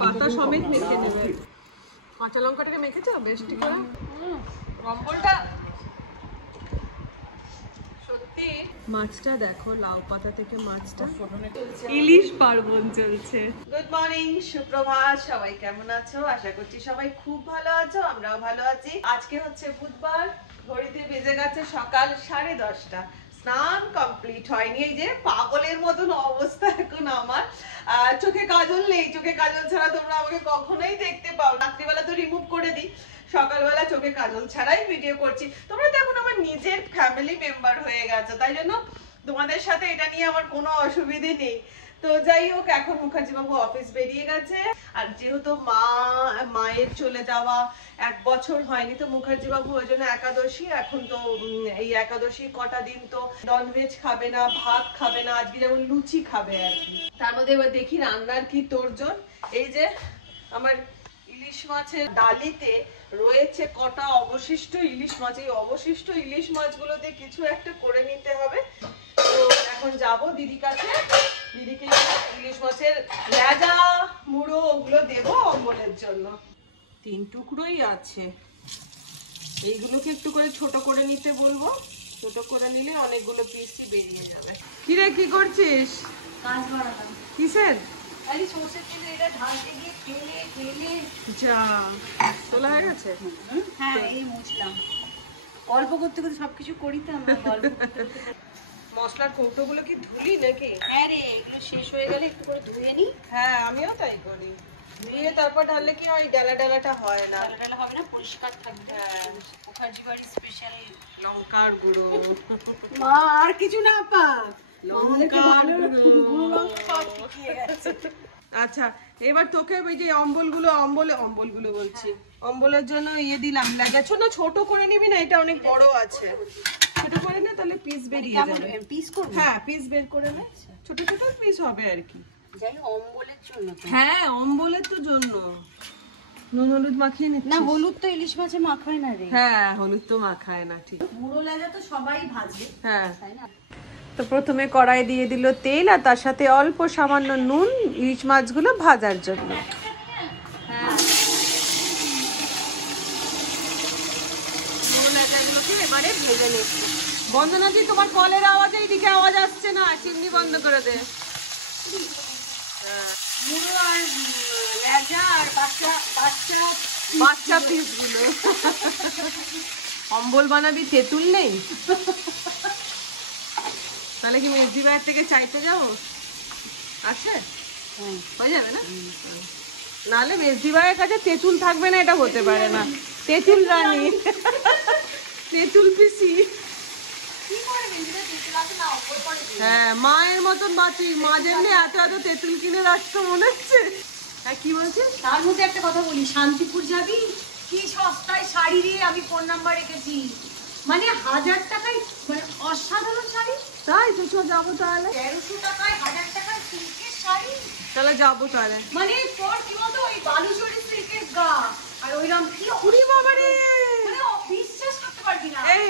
পাতা সমেত মেখে নেবে। কাঁচা লঙ্কাটাকে মেখেছো বেশ ঠিক করে। অম্বলটা সত্যি। মাছটা দেখো, লাউ পাতা থেকে মাছটা, ইলিশ পার্বণ চলছে। গুড মর্নিং, সুপ্রভাত, সবাই কেমন আছো? আশা করছি সবাই খুব ভালো আছো, আমরাও ভালো আছি। আজকে হচ্ছে বুধবার, ঘড়িতে বেজে গেছে সকাল 10:30। স্নান কমপ্লিট হয়নি, এই যে পাগলের মতন অবস্থা এখন আমার। চোখে কাজল নেই, চোখে কাজল ছাড়া তোমরা আমাকে কখনোই দেখতে পাও। রাত্রিবেলা তো রিমুভ করে দিই, সকালবেলা চোখে কাজল ছাড়াই ভিডিও করছি। তোমরা তো এখন আমার নিজের ফ্যামিলি মেম্বার হয়ে গেছো, তাই জন্য তোমাদের সাথে এটা নিয়ে আমার কোনো অসুবিধে নেই। তো যাই হোক, এখন মুখার্জি বাবু অফিস বেরিয়ে গেছে, আর যেহেতু মায়ের চলে যাওয়া 1 বছর হয়নি, তো মুখার্জি বাবু ওই জন্য একাদশী, এখন তো এই একাদশী কটা দিন তো ননভেজ খাবে না, ভাত খাবে না, আজকে যেমন লুচি খাবে আর কি। তার মধ্যে এবার দেখি রান্নার কি তোড়জোড়। এই যে আমার ইলিশ মাছের ডালিতে রয়েছে কটা অবশিষ্ট ইলিশ মাছ, এই অবশিষ্ট ইলিশ মাছগুলোতে কিছু একটা করে নিতে হবে। তো এখন যাব দিদির কাছে, দিদিকে ইলিশ মাছের লেজা মুড়ো ওগুলো দেবো অম্বলের জন্য। 3 টুকরোই আছে, এইগুলোকে একটু করে ছোট করে নিতে বলবো, ছোট করে নিলে অনেকগুলো পিসই বেরিয়ে যাবে। কিরে কি করছিস? কাজ বাড়ালাম। কিসের? আরে সরষের তেল এটা ঢালতে গিয়ে ফেলে যা তোলা হয়ে গেছে। হ্যাঁ এই মুছলাম, গল্প করতে করতে সবকিছু করি তো আমরা, গল্প মশলার কৌটোগুলো কি ধুলি নাকি? হ্যাঁ রে, এগুলো শেষ হয়ে গেলে একটু করে ধুয়ে নি। হ্যাঁ আমিও তাই করি, ধুয়ে তারপর ঢাললে কি হয়, ডালা ডালাটা হয় না, ডালা হবে না, পরিষ্কার থাকবে। মুখার্জি বাড়ির স্পেশাল লঙ্কার গুঁড়ো। মা আর কিছু না পাক, লঙ্কার গুঁড়ো। আচ্ছা এবার তোকে ওই যে অম্বলগুলো বলছি, অম্বলের জন্য দিলাম লাগা, ছোট করে নিবি না, এটা অনেক বড় আছে, ছোট করে নে তাহলে পিস বেরিয়ে যাবে। পিস করব? হ্যাঁ পিস বের করে নে, ছোট ছোট পিস হবে আর কি। যাই অম্বলের জন্য তো। হ্যাঁ অম্বলের তো জন্য নুন হলুদ মাখিয়ে নে। না হলুদ তো ইলিশ মাছে মাখায় না রে। হ্যাঁ হলুদ তো মাখায় না, ঠিক। বুড়ো লেজা তো সবাই ভাজে, হ্যাঁ তাই না? তো প্রথমে কড়াই দিয়ে দিল তেল, আর তার সাথে অল্প সামান্য নুন, ইলিশ মাছগুলো ভাজার জন্য। এবারে ভেজে নিচ্ছি। বন্দনাদি তোমার কলের আওয়াজে এইদিকে আওয়াজ আসছে না, চিমনি বন্ধ করে দে। মুড়ো আর লেজা আর বাচ্চা পিসগুলো। অম্বল বানাবি, তেঁতুল নেই? তাহলে কি মেজদি ভাইয়ের থেকে চাইতে যাবো? আছে, হয়ে যাবে না? নাহলে মেজদি ভাইয়ের কাছে তেঁতুল থাকবে না, এটা হতে পারে না। তেঁতুল রানী, তেঁতুল পিসি। হ্যাঁ মায়ের মতন বাঁচি, মা যেমনি এত এত তেঁতুল কিনে রাখতো মনে হচ্ছে। হ্যাঁ কি বলছিস? তার মধ্যে একটা কথা বলি, শান্তিপুর যাবি, কি সস্তায় শাড়ি দিয়ে আমি ফোন নাম্বার রেখেছি, মানে 1000 টাকায়, মানে অসাধারণ শাড়ি। তাই তো চল যাবো তাহলে। 1300 টাকায় 1000 টাকায় সিল্কের শাড়ি, তাহলে যাবো তাহলে। মানে তোর কি বলতো ওই বালুচরি সিল্কের গা আর ওইরকম কি উড়ি বাবারে, মানে বিশ্বাস করতে পারবি না। এই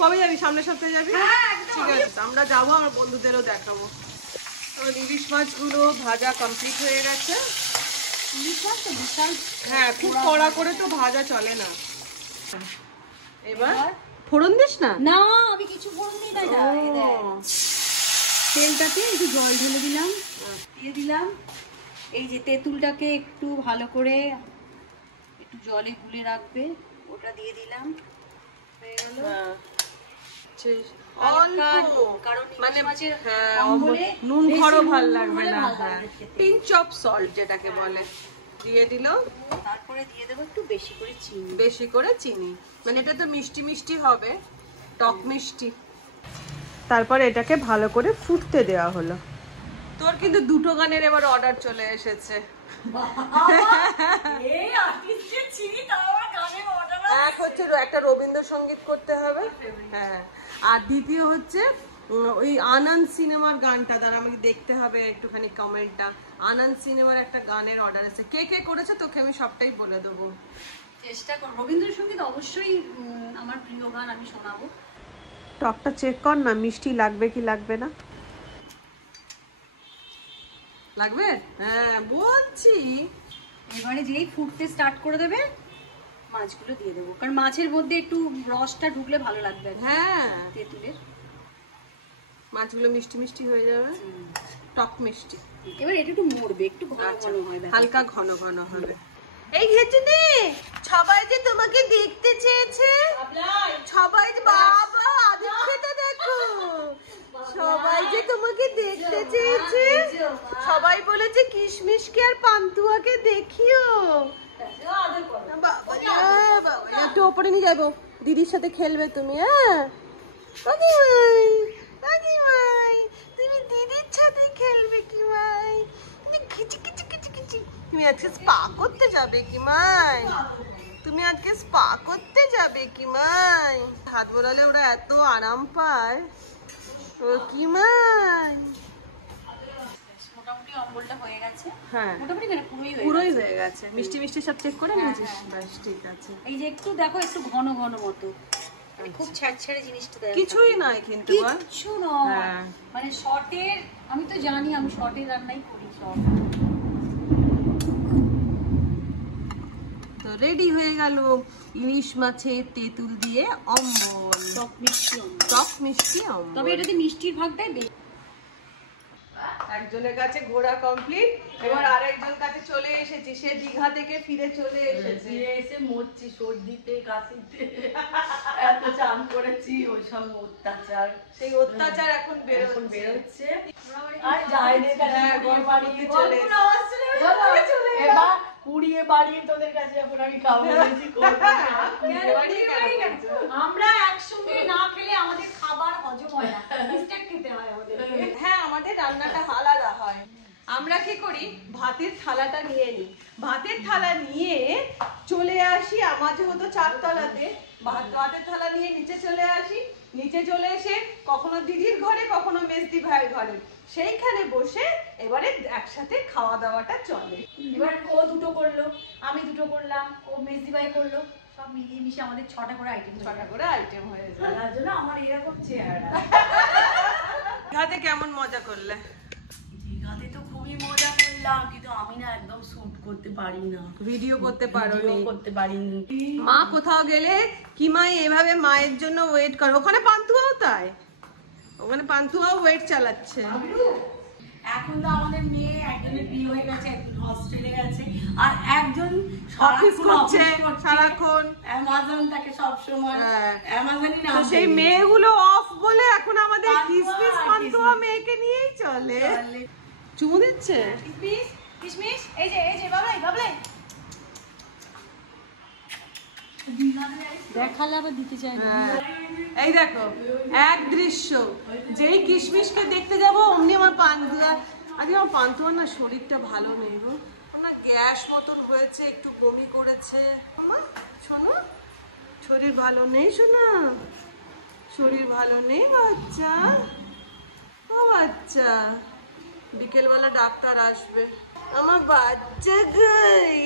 কবে যাবি? সামনের সপ্তাহে যাবি? হ্যাঁ একদম। ঠিক আছে আমরা যাবো, আমার বন্ধুদেরও দেখাবো। তো ইলিশ মাছগুলো ভাজা কমপ্লিট হয়ে গেছে। ইলিশ মাছ তো বিশাল। হ্যাঁ খুব কড়া করে তো ভাজা চলে না। এবার ফোড়ন দিস না? না আমি কিছু বলনি না, তেলটাতে একটু জল ঢেলে দিলাম, দিয়ে দিলাম এই যে তেঁতুলটাকে একটু ভালো করে একটু জলে গুলে রাখবে, ওটা দিয়ে দিলাম, হয়ে গেল। মানে নুন খড়ও ভালো লাগবে না, পিঞ্চ অফ সল্ট যেটাকে বলে দিয়ে দিল। তারপরে দিয়ে দেবো একটু বেশি করে চিনি, বেশি করে চিনি, মানে এটা তো মিষ্টি মিষ্টি হবে, টক মিষ্টি। তারপর এটাকে ভালো করে ফুটতে দেওয়া হলো। তোর কিন্তু 2টো গানের এবার অর্ডার চলে এসেছে। এক হচ্ছে একটা রবীন্দ্রসঙ্গীত করতে হবে, হ্যাঁ, আর দ্বিতীয় হচ্ছে ওই আনন্দ সিনেমার গানটা, দ্বারা আমাকে দেখতে হবে একটুখানি কমেন্টটা। আনন্দ সিনেমার একটা গানের অর্ডার আছে, কে কে করেছে তোকে আমি সবটাই বলে দেবো। চেষ্টা কর, রবীন্দ্রসঙ্গীত অবশ্যই আমার প্রিয় গান, আমি শোনাবো। টকটা চেক কর না, মিষ্টি লাগবে কি লাগবে না। লাগবে? হ্যাঁ বলছি। এবারে যেই ফুটতে স্টার্ট করে দেবে মাছগুলো দিয়ে দেবো, কারণ মাছের মধ্যে একটু রসটা ঢুকলে ভালো লাগবে। হ্যাঁ তেঁতুলের মাছগুলো মিষ্টি মিষ্টি হয়ে যাবে, টক মিষ্টি। এবার এটা একটু মরবে, একটু ঘন ঘন হয়, হালকা ঘন ঘন হবে। এই ঘেটুনি, সবাই যে তোমাকে দেখতে চেয়েছে, সবাই বাবা আদিত্যটা দেখো, সবাই যে তোমাকে দেখতে চেয়েছে, সবাই বলেছে কিশমিশকে আর পান্তুয়াকে দেখিও। একটু ওপরে নিয়ে যাবো, দিদির সাথে খেলবে তুমি। হ্যাঁ কাকিমাই, কাকিমাই তুমি দিদির সাথে খেলবে কি মাই? তুমি কিচি কিচি কিচি কিচি। তুমি আজকে স্পা করতে যাবে কি মাই? তুমি আজকে স্পা করতে যাবে কি মাই? হাত বোলালে ওরা এত আরাম পায় ও কি মাই। মোটামুটি অম্বলটা হয়ে গেছে। হ্যাঁ মোটামুটি কেন পুরোই হয়ে গেছে, মিষ্টি মিষ্টি সব চেক করে নিয়েছিস? ব্যাস ঠিক আছে। এই যে একটু দেখো, একটু ঘন ঘন মতো, খুব ছাড়ছাড়ে জিনিসটা দেয়। কিছুই নয় কিন্তু বল। কিছু নয়, হ্যাঁ। মানে শর্টের, আমি তো জানি আমি শর্টের রান্নাই করি সব। তো রেডি হয়ে গেল ইলিশ মাছের তেঁতুল দিয়ে অম্বল, টক মিষ্টি অম্বল। টক মিষ্টি অম্বল। তবে এটাতে মিষ্টির ভাগটাই বেশি। একজনের কাছে ঘোরা কমপ্লিট, এবার আরেকজন কাছে চলে এসেছি। সে দীঘা থেকে ফিরে চলে এসেছে। এসে মরছি সর্দিতে কাশিতে, এত চান করেছি, ওইসব অত্যাচার, সেই অত্যাচার এখন বেরোচ্ছে। আর যাইদের কাছে হ্যাঁ, কুড়িয়ে বাড়িয়ে চলে এবার কুড়িয়ে বাড়িয়ে তোদের কাছে এখন আমি খাবো বলেছি, করবো না। আমরা একসঙ্গে না খেলে আমাদের খাবার হজম হয় না, ইনস্ট্যান্ট খেতে হয় আমাদের। হ্যাঁ আমাদের রান্নাটা আলাদা হয়। আমরা কি করি, ভাতের থালাটা নিয়ে নিই, ভাতের থালা নিয়ে চলে আসি। আমার যেহেতু চারতলাতে, ভাতের থালা নিয়ে নিচে চলে আসি। নিচে চলে এসে কখনো দিদির ঘরে, কখনো মেজদি ভাইয়ের ঘরে, সেইখানে বসে এবারে একসাথে খাওয়া দাওয়াটা চলে। এবার ও দুটো করলো, আমি দুটো করলাম, ও মেজদি ভাই করলো, সব মিলিয়ে মিশে আমাদের 6টা করে আইটেম, 6টা করে আইটেম হয়ে যায়। তার জন্য আমার এরকম চেহারা। দীঘাতে কেমন মজা করলে? দীঘাতে তো খুবই মজা করলাম, কিন্তু আমি না একদম শুট করতে পারি না, ভিডিও করতে পারো ভিডিও করতে পারিনি। মা কোথাও গেলে কি মা এভাবে মায়ের জন্য ওয়েট করে। ওখানে পান্তুয়াও তাই, ওখানে পান্তুয়াও ওয়েট চালাচ্ছে। এখন তো আমাদের মেয়ে একজনের বিয়ে হয়ে গেছে, একজন হস্টেলে গেছে, আর একজন অফিস করছে সারাক্ষণ। অ্যামাজন তাকে সব সময় অ্যামাজনই তো নাম। সেই মেয়েগুলো অফ বলে এখন আমাদের কিসমিস পান্তুয়া মেয়েকে নিয়েই চলে। চুমু দিচ্ছে কিশমিশ, কিশমিশ, এই যে বাবলাই বাবলাই দেখালে আবার দিতে চাই না। এই দেখো এক দৃশ্য, যেই কিশমিশকে দেখতে যাবো অমনি আমার পান্তুয়া। আজকে আমার পান্তুয়ার না শরীরটা ভালো নেই গো, আমার গ্যাস মতন হয়েছে, একটু বমি করেছে। আমার শোনো, শরীর ভালো নেই শোনা, শরীর ভালো নেই বাচ্চা, ও বাচ্চা। বিকেলবেলা ডাক্তার আসবে। আমার বাচ্চা কই,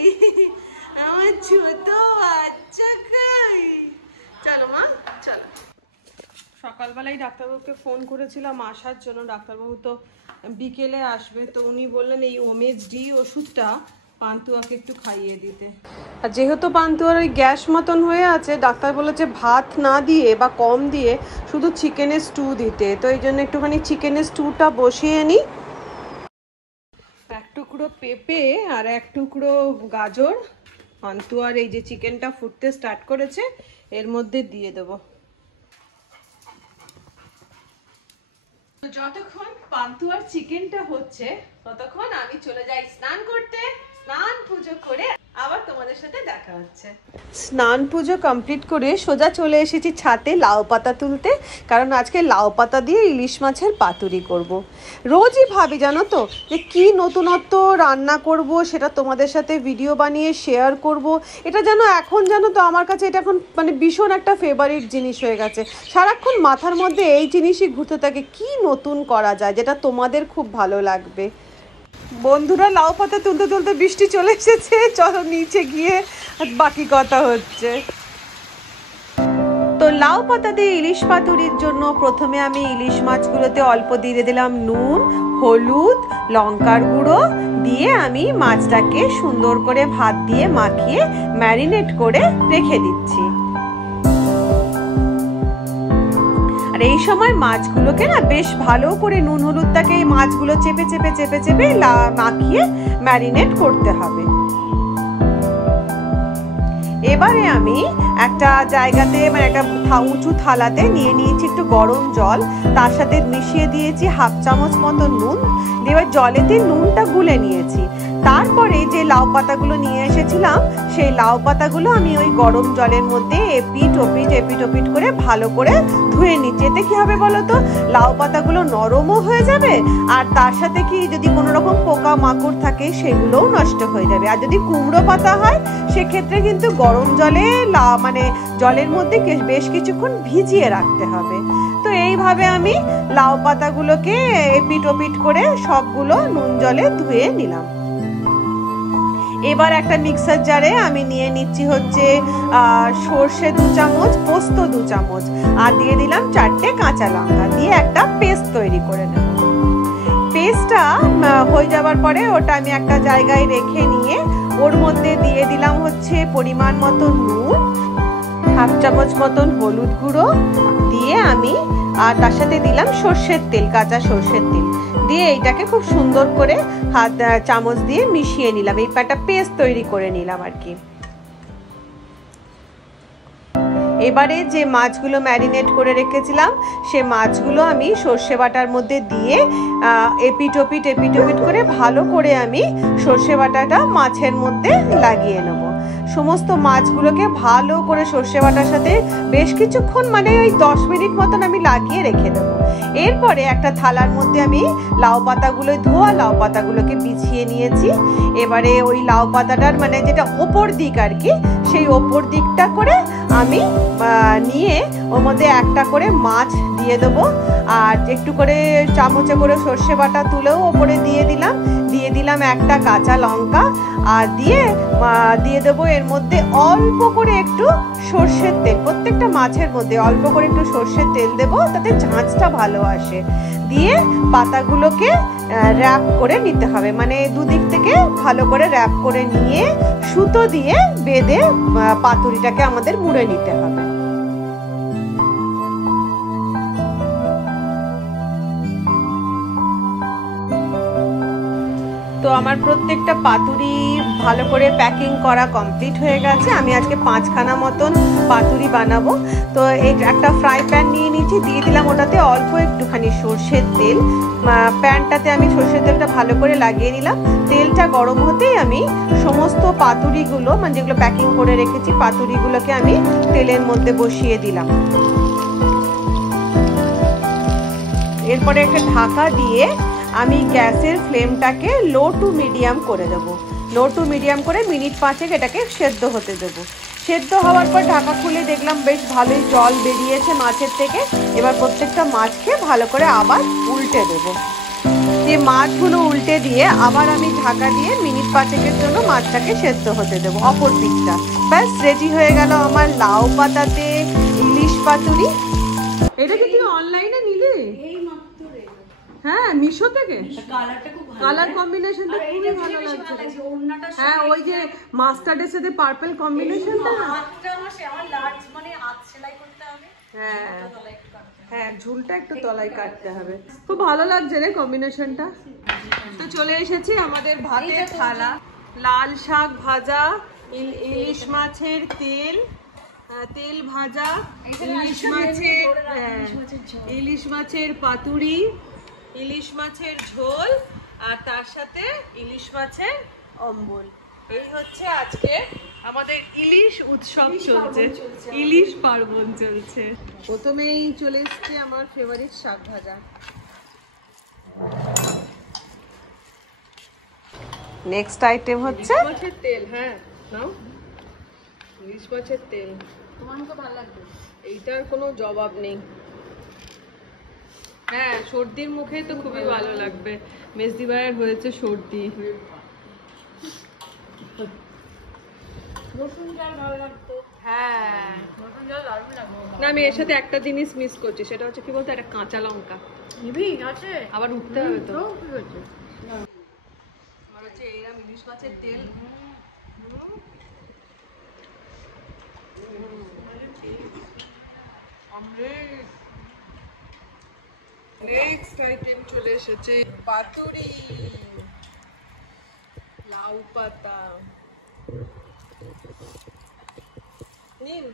আমার ছোট বাচ্চা কই। চলো মা চলো। সকালবেলায় ডাক্তারবাবুকে ফোন করেছিলাম আসার জন্য, ডাক্তারবাবু তো বিকেলে আসবে। তো উনি বললেন এই ওমেজ ডি ওষুধটা পান্তুয়াকে একটু খাইয়ে দিতে। আর যেহেতু পান্তুয়ার ওই গ্যাস মতন হয়ে আছে, ডাক্তার বলেছে ভাত না দিয়ে বা কম দিয়ে শুধু চিকেনের স্টু দিতে। তো এই জন্য একটুখানি চিকেনের স্টুটা বসিয়ে নিই। এক টুকরো পেঁপে আর এক টুকরো গাজর পান্তুয়ার এই যে চিকেনটা ফুটতে স্টার্ট করেছে এর মধ্যে দিয়ে দেবো। যতক্ষণ পান্তুয়ার চিকেনটা হচ্ছে ততক্ষণ আমি চলে যাই স্নান করতে। স্নান পুজো করে আবার তোমাদের সাথে দেখা হচ্ছে। স্নান পুজো কমপ্লিট করে সোজা চলে এসেছি ছাদে লাউ পাতা তুলতে, কারণ আজকে লাউ পাতা দিয়ে ইলিশ মাছের পাতুরি করব। রোজই ভাবি জানো তো যে কি নতুনত্ব রান্না করব, সেটা তোমাদের সাথে ভিডিও বানিয়ে শেয়ার করব। এটা যেন এখন জানো তো আমার কাছে এটা এখন মানে ভীষণ একটা ফেভারিট জিনিস হয়ে গেছে। সারাক্ষণ মাথার মধ্যে এই জিনিসই ঘুরতে থাকে, কি নতুন করা যায় যেটা তোমাদের খুব ভালো লাগবে। বন্ধুরা লাউ পাতা তুলতে তুলতে বৃষ্টি চলে এসেছে, চলো নিচে গিয়ে বাকি কথা হচ্ছে। তো লাউ পাতা দিয়ে ইলিশ পাতুরির জন্য প্রথমে আমি ইলিশ মাছগুলোতে অল্প দিয়ে দিলাম নুন, হলুদ, লঙ্কার গুঁড়ো দিয়ে আমি মাছটাকে সুন্দর করে ভাত দিয়ে মাখিয়ে ম্যারিনেট করে রেখে দিচ্ছি। আর এই সময় মাছগুলোকে না বেশ ভালো করে নুন হলুদটাকে মাছগুলো চেপে চেপে চেপে চেপে মাখিয়ে ম্যারিনেট করতে হবে। এবারে আমি একটা জায়গাতে মানে একটা উঁচু থালাতে নিয়ে নিয়েছি একটু গরম জল, তার সাথে মিশিয়ে দিয়েছি 1/2 চামচ মতো নুন, এবার জলেতে নুনটা গুলে নিয়েছি। তারপরে যে লাউ পাতাগুলো নিয়ে এসেছিলাম সেই লাউ পাতাগুলো আমি ওই গরম জলের মধ্যে এপিট ওপিট করে ভালো করে ধুয়ে নিচ্ছি। এতে কি হবে বলো তো, লাউ পাতাগুলো নরমও হয়ে যাবে আর তার সাথে কি যদি কোনো রকম পোকা মাকড় থাকে সেগুলোও নষ্ট হয়ে যাবে। আর যদি কুমড়ো পাতা হয় সেক্ষেত্রে কিন্তু গরম জলে মানে জলের মধ্যে বেশ কিছুক্ষণ ভিজিয়ে রাখতে হবে। তো এইভাবে আমি লাউ পাতাগুলোকে এপিট ওপিট করে সবগুলো নুন জলে ধুয়ে নিলাম। এবার একটা মিক্সার জারে আমি নিয়ে নিচ্ছি হচ্ছে সর্ষে 2 চামচ, পোস্ত 2 চামচ আর দিয়ে দিলাম 4টে কাঁচা লঙ্কা দিয়ে একটা পেস্ট তৈরি করে নেব। পেস্টটা হয়ে যাওয়ার পরে ওটা আমি একটা জায়গায় রেখে নিয়ে ওর মধ্যে দিয়ে দিলাম হচ্ছে পরিমাণ মতো নুন, 1/2 চামচ মতন হলুদ গুঁড়ো দিয়ে আমি আর তার সাথে দিলাম সর্ষের তেল, কাঁচা সর্ষের তেল দিয়ে এইটাকে খুব সুন্দর করে চামচ দিয়ে মিশিয়ে নিলাম। এই একটা পেস্ট তৈরি করে নিলাম আর কি। এবারে যে মাছগুলো ম্যারিনেট করে রেখেছিলাম সে মাছগুলো আমি সর্ষে বাটার মধ্যে দিয়ে এপিট ওপিট করে ভালো করে আমি সর্ষে বাটাটা মাছের মধ্যে লাগিয়ে নেব। সমস্ত মাছগুলোকে ভালো করে সর্ষে বাটার সাথে বেশ কিছুক্ষণ মানে ওই 10 মিনিট মতন আমি লাগিয়ে রেখে দেবো। এরপরে একটা থালার মধ্যে আমি লাউ পাতাগুলো ধোয়া লাউ পাতাগুলোকে বিছিয়ে নিয়েছি। এবারে ওই লাউ পাতাটার মানে যেটা ওপর দিক আর কি সেই ওপর দিকটা করে আমি নিয়ে ওর মধ্যে একটা করে মাছ দিয়ে দেবো আর একটু করে চামচে করে সর্ষে বাটা তুলেও ওপরে দিয়ে দিলাম একটা কাঁচা লঙ্কা আর দিয়ে দেবো এর মধ্যে অল্প করে একটু সর্ষের তেল। প্রত্যেকটা মাছের মধ্যে অল্প করে একটু সর্ষের তেল দেবো তাতে ঝাঁঝটা ভালো আসে। দিয়ে পাতাগুলোকে র্যাপ করে নিতে হবে, মানে দুদিক থেকে ভালো করে র্যাপ করে নিয়ে সুতো দিয়ে বেঁধে পাতুরিটাকে আমাদের মুড়ে নিতে হবে। তো আমার প্রত্যেকটা পাতুরি ভালো করে প্যাকিং করা কমপ্লিট হয়ে গেছে। আমি আজকে 5খানা মতন পাতুরি বানাবো। তো এই একটা ফ্রাই প্যান নিয়ে নিচ্ছি, দিয়ে দিলাম ওটাতে অল্প একটুখানি সর্ষের তেল। প্যানটাতে আমি সর্ষের তেলটা ভালো করে লাগিয়ে নিলাম। তেলটা গরম হতেই আমি সমস্ত পাতুরিগুলো মানে যেগুলো প্যাকিং করে রেখেছি পাতুরিগুলোকে আমি তেলের মধ্যে বসিয়ে দিলাম। এরপরে একটা ঢাকা দিয়ে আমি গ্যাসের ফ্লেমটাকে লো টু মিডিয়াম করে দেবো। লো টু মিডিয়াম করে মিনিট 5 এটাকে সেদ্ধ হতে দেবো। সেদ্ধ হওয়ার পর ঢাকা খুলে দেখলাম বেশ ভালোই জল বেরিয়েছে মাছের থেকে। এবার প্রত্যেকটা মাছকে ভালো করে আবার উল্টে দেবো। যে মাছগুলো উল্টে দিয়ে আবার আমি ঢাকা দিয়ে মিনিট 5 জন্য মাছটাকে সেদ্ধ হতে দেবো অপর দিকটা। ব্যাস রেডি হয়ে গেল আমার লাউ পাতাতে ইলিশ পাতুরি। এটা কি তুই অনলাইনে নিলি? হ্যাঁ, মিশো থেকে। কালার কম্বিনেশনটা খুবই ভালো লাগছে। হ্যাঁ, ওই যে মাস্টার্ডের সাথে পার্পল কম্বিনেশনটা। হ্যাঁ হ্যাঁ, ঝুলটা একটু তলায় কাটতে হবে। খুব ভালো লাগছে রে কম্বিনেশনটা। তো চলে এসেছি আমাদের ভাতের থালা। লাল শাক ভাজা, ইলিশ মাছের তেল ভাজা, ইলিশ মাছের পাতুরি, ইলিশ মাছের ঝোল আর তার সাথে ইলিশ মাছের অম্বল। এই হচ্ছে আজকে আমাদের ইলিশ উৎসব চলছে, ইলিশ পার্বণ চলছে। প্রথমেই চলে এসছে আমার ফেভারিট শাক ভাজা। নেক্সট আইটেম হচ্ছে মাছের তেল। হ্যাঁ নাও, ইলিশ মাছের তেল। তোমার তো ভালো লাগবে, এইটার কোনো জবাব নেই। হ্যাঁ, সর্দির মুখে তো খুবই ভালো লাগবে। মেজদি ভাইয়ের হয়েছে সর্দি। রসুন ভালো লাগতো। হ্যাঁ নতুন জল দারুণ লাগবে। না আমি এর সাথে একটা জিনিস মিস করছি, সেটা হচ্ছে কি বলতো, একটা কাঁচা লঙ্কা নিবি আছে? আবার উঠতে হবে তো। কি হয়েছে? আমার হচ্ছে এরম ইলিশ মাছের তেল। নেক্সট আইটেম চলে এসেছে, পাতুরি, লাউ পাতা। নিন।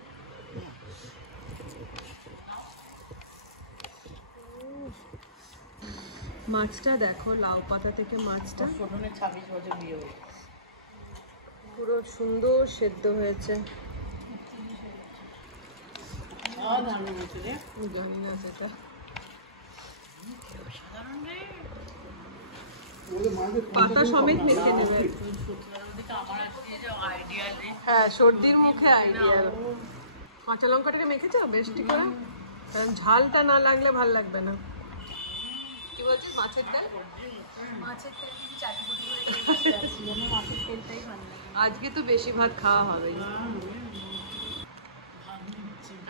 মাছটা দেখো, লাউ পাতা থেকে মাছটা ফোটনের 26 বছর বিয়ে হয়েছে। পুরো সুন্দর সেদ্ধ হয়েছে। দারুণ হয়েছে রে। জানি না সেটা। সাধারণ রে। পাতা সমেত মেখে নেবে। আমার আজকে যে আইডিয়া রে। হ্যাঁ, সর্দির মুখে আইডিয়াল। কাঁচা লঙ্কাটাকে মেখেছো বেশটি করে, কারণ ঝালটা না লাগলে ভাল লাগবে না। কি বলছিস, মাছের তেল? মাছের তেল দিয়ে চাটপুটি করে খেয়ে মাছের তেলটাই ভালো লাগে। আজকে তো বেশি ভাত খাওয়া হবে।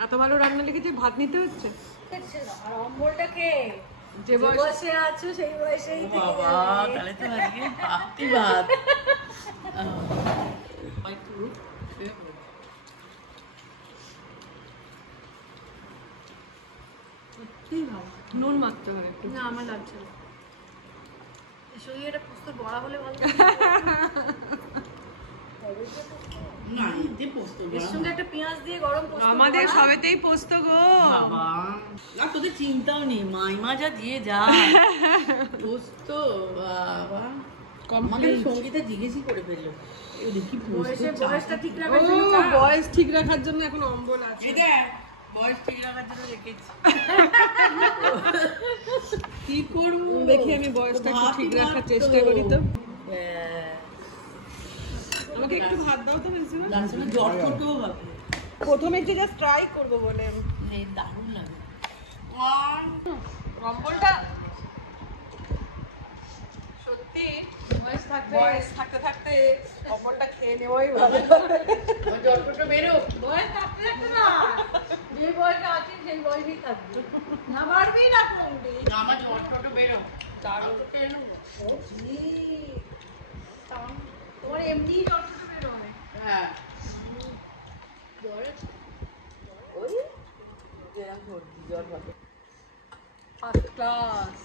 এত ভালো রান্না লেগেছে, ভাত নিতে হচ্ছে। আর অম্বলটা খেয়ে যে যে বয়সে আছো সেই বয়সেই থেকে বাবা যাবে। তাহলে তো আজকে ভাতই ভাত। সত্যিই ভালো। নুন মাখতে হবে একটু। না আমার লাগছে না। এর সঙ্গে একটা পোস্তর বড়া হলে ভালো। না এতে পোস্ত এর সঙ্গে একটা পেঁয়াজ দিয়ে গরম পোস্ত আমাদের বড়া। সবেতেই পোস্ত গো। বাবা না তোদের চিন্তাও নেই, মাইমা যা দিয়ে যা পোস্ত বাবা। আমাকে সঙ্গীতা জিজ্ঞেসই করে ফেললো এই দেখি বয়সের বয়সটা ঠিক ও, রাখার জন্য চা। বয়স ঠিক রাখার জন্য এখন অম্বল আছে। বয়স ঠিক রাখার জন্য রেখেছি। কি করবো দেখি আমি বয়সটা একটু ঠিক রাখার চেষ্টা করি তো। আমাকে একটু ভাত দাও তো বেশি না। তার সঙ্গে জ্বর করতেও ভাবি প্রথমে একটু জাস্ট ট্রাই করবো বলে। দারুণ লাগে। অম্বলটা সত্যি বয়স থাকতে থাকতে অম্বলটা খেয়ে নেওয়াই ভালো। জ্বরটা বেরো বয়স থাকতে থাকতে না, যে বয়সে আছিস সেই বয়সেই থাকবে। না পারবি না কমবি। আমার জ্বরটা বেরো দারুণ। তোমার এমনি জ্বরটা বেরোয়। হ্যাঁ ওই যেরকম সর্দি জ্বর হবে ফার্স্ট ক্লাস।